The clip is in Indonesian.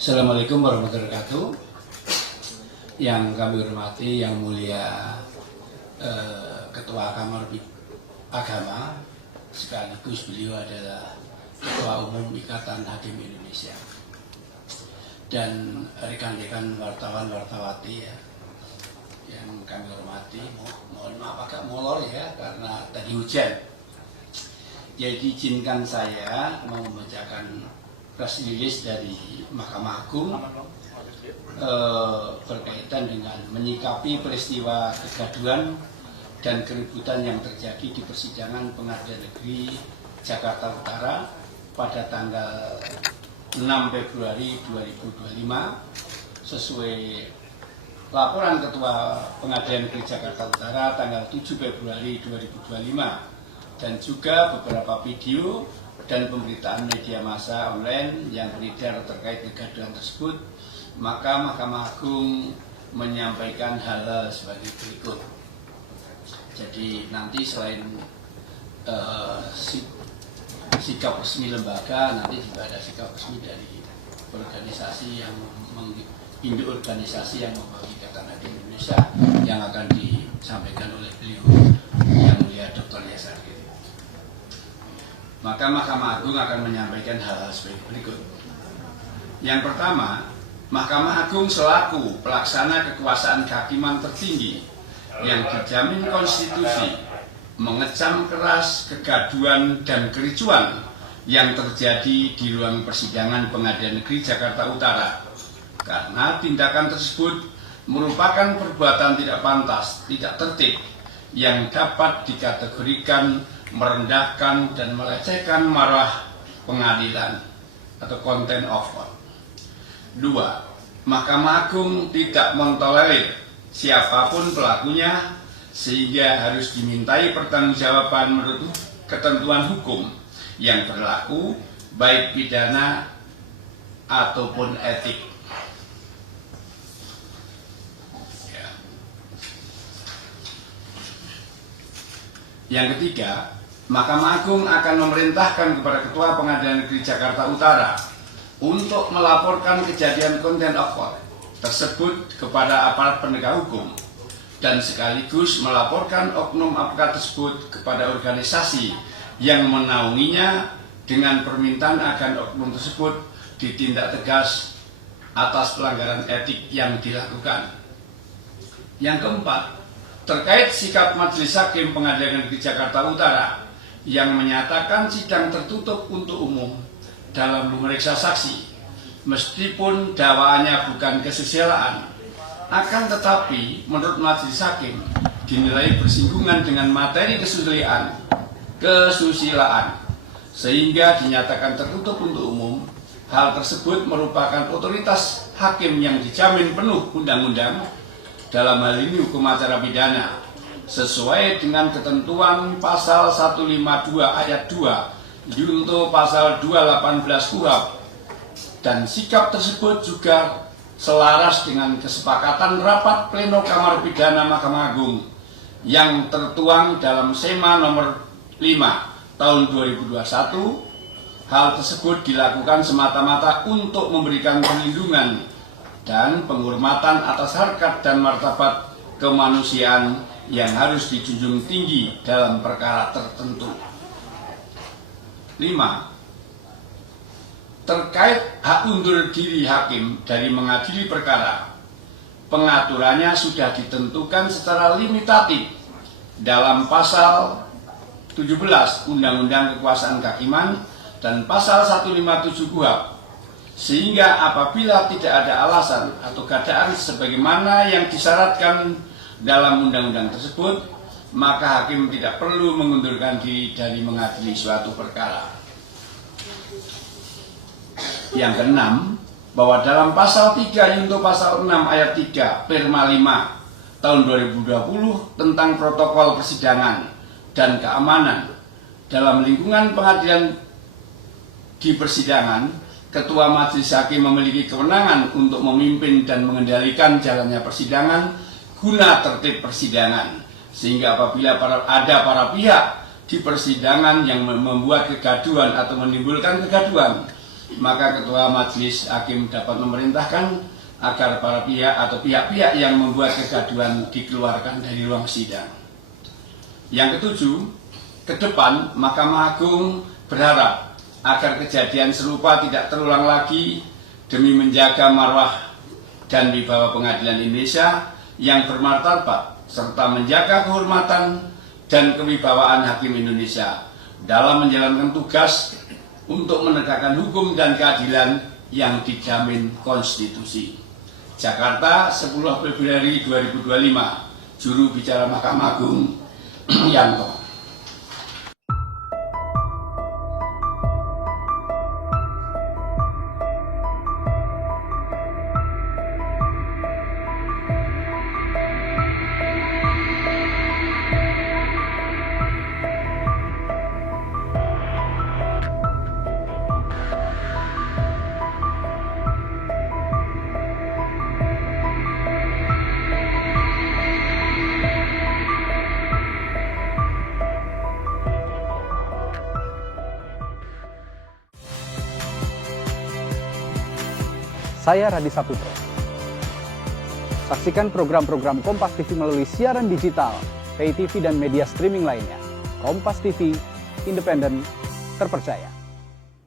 Assalamualaikum warahmatullahi wabarakatuh. Yang kami hormati Yang Mulia Ketua Kamar Agama, sekaligus beliau adalah Ketua Umum Ikatan Hakim Indonesia, dan rekan-rekan wartawan-wartawati yang kami hormati. Mohon maaf agak molor ya karena tadi hujan. Jadi izinkan saya membacakan press release dari Mahkamah Agung berkaitan dengan menyikapi peristiwa kegaduhan dan keributan yang terjadi di persidangan Pengadilan Negeri Jakarta Utara pada tanggal 6 Februari 2025 sesuai laporan Ketua Pengadilan Negeri Jakarta Utara tanggal 7 Februari 2025 dan juga beberapa video dan pemberitaan media massa online yang beredar terkait kegaduhan tersebut. Maka Mahkamah Agung menyampaikan hal sebagai berikut. Jadi nanti selain sikap resmi lembaga, nanti juga ada sikap resmi dari organisasi yang induk organisasi yang membawa Ikatan Hakim Indonesia yang akan disampaikan oleh beliau yang mulia Dr. Yasar. Maka Mahkamah Agung akan menyampaikan hal-hal sebagai berikut. Yang pertama, Mahkamah Agung selaku pelaksana kekuasaan kehakiman tertinggi yang dijamin konstitusi mengecam keras kegaduhan dan kericuan yang terjadi di ruang persidangan Pengadilan Negeri Jakarta Utara, karena tindakan tersebut merupakan perbuatan tidak pantas, tidak tertib, yang dapat dikategorikan merendahkan dan melecehkan marwah pengadilan atau contempt of court. 2. Mahkamah Agung tidak mentolerir siapapun pelakunya sehingga harus dimintai pertanggungjawaban menurut ketentuan hukum yang berlaku baik pidana ataupun etik. Yang ketiga, Mahkamah Agung akan memerintahkan kepada Ketua Pengadilan Negeri Jakarta Utara untuk melaporkan kejadian contempt of court tersebut kepada aparat penegak hukum dan sekaligus melaporkan oknum aparat tersebut kepada organisasi yang menaunginya dengan permintaan agar oknum tersebut ditindak tegas atas pelanggaran etik yang dilakukan. Yang keempat, terkait sikap Majelis Hakim Pengadilan Negeri Jakarta Utara yang menyatakan sidang tertutup untuk umum dalam memeriksa saksi, meskipun dakwaannya bukan kesusilaan, akan tetapi menurut Majelis Hakim dinilai bersinggungan dengan materi kesusilaan, sehingga dinyatakan tertutup untuk umum. Hal tersebut merupakan otoritas hakim yang dijamin penuh undang-undang, dalam hal ini hukum acara pidana, sesuai dengan ketentuan pasal 152 ayat 2 junto pasal 218 KUHP, dan sikap tersebut juga selaras dengan kesepakatan rapat pleno Kamar Pidana Mahkamah Agung yang tertuang dalam SEMA nomor 5 tahun 2021. Hal tersebut dilakukan semata-mata untuk memberikan perlindungan dan penghormatan atas harkat dan martabat kemanusiaan yang harus dijunjung tinggi dalam perkara tertentu. 5. Terkait hak undur diri hakim dari mengadili perkara, pengaturannya sudah ditentukan secara limitatif dalam pasal 17 Undang-Undang Kekuasaan Kehakiman dan pasal 157 KUHP, sehingga apabila tidak ada alasan atau keadaan sebagaimana yang disyaratkan dalam undang-undang tersebut, maka hakim tidak perlu mengundurkan diri dari mengadili suatu perkara. Yang keenam, bahwa dalam pasal 3 junto pasal 6 ayat 3 Perma 5 tahun 2020 tentang protokol persidangan dan keamanan dalam lingkungan pengadilan di persidangan, Ketua Majelis Hakim memiliki kewenangan untuk memimpin dan mengendalikan jalannya persidangan guna tertib persidangan, sehingga apabila ada para pihak di persidangan yang membuat kegaduhan atau menimbulkan kegaduhan, maka Ketua Majelis Hakim dapat memerintahkan agar para pihak atau pihak-pihak yang membuat kegaduhan dikeluarkan dari ruang sidang. Yang ketujuh, ke depan Mahkamah Agung berharap agar kejadian serupa tidak terulang lagi demi menjaga marwah dan wibawa pengadilan Indonesia yang bermartabat serta menjaga kehormatan dan kewibawaan hakim Indonesia dalam menjalankan tugas untuk menegakkan hukum dan keadilan yang dijamin konstitusi. Jakarta, 10 Februari 2025, Juru Bicara Mahkamah Agung, Yanto. Saya Radi Saputro. Saksikan program-program Kompas TV melalui siaran digital, pay TV dan media streaming lainnya. Kompas TV, independen, terpercaya.